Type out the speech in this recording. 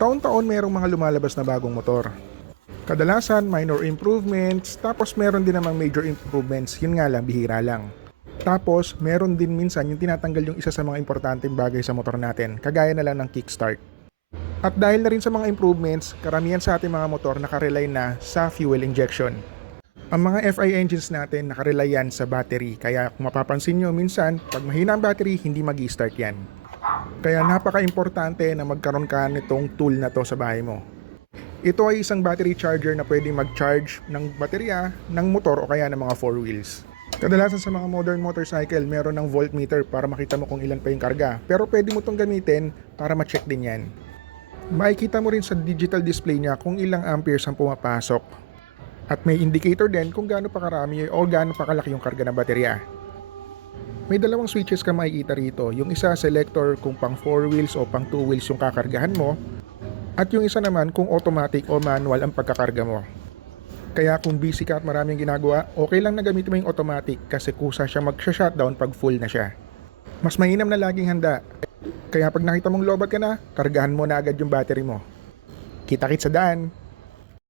Taon-taon merong mga lumalabas na bagong motor. Kadalasan minor improvements, tapos meron din namang major improvements, yun nga lang, bihira lang. Tapos, meron din minsan yung tinatanggal yung isa sa mga importanteng bagay sa motor natin, kagaya na lang ng kickstart. At dahil na rin sa mga improvements, karamihan sa ating mga motor nakarely na sa fuel injection. Ang mga FI engines natin nakarely yan sa battery, kaya kung mapapansin nyo minsan, pag mahina ang battery, hindi mag start yan. Kaya napaka-importante na magkaroon ka nitong tool na to sa bahay mo. Ito ay isang battery charger na pwedeng mag-charge ng baterya ng motor o kaya ng mga four wheels. Kadalasan sa mga modern motorcycle, meron ng voltmeter para makita mo kung ilan pa yung karga. Pero pwede mo itong gamitin para ma-check din yan. Makikita mo rin sa digital display niya kung ilang amperes ang pumapasok. At may indicator din kung gaano pa karami o gaano pa kalaki yung karga ng baterya. May dalawang switches ka makikita rito. Yung isa selector kung pang 4 wheels o pang 2 wheels yung kakargahan mo. At yung isa naman kung automatic o manual ang pagkakarga mo. Kaya kung busy ka at maraming ginagawa, okay lang na gamitin mo yung automatic kasi kusa siya mag-shutdown pag full na siya. Mas mainam na laging handa. Kaya pag nakita mong lobat ka na, kargahan mo na agad yung battery mo. Kita-kits sa daan!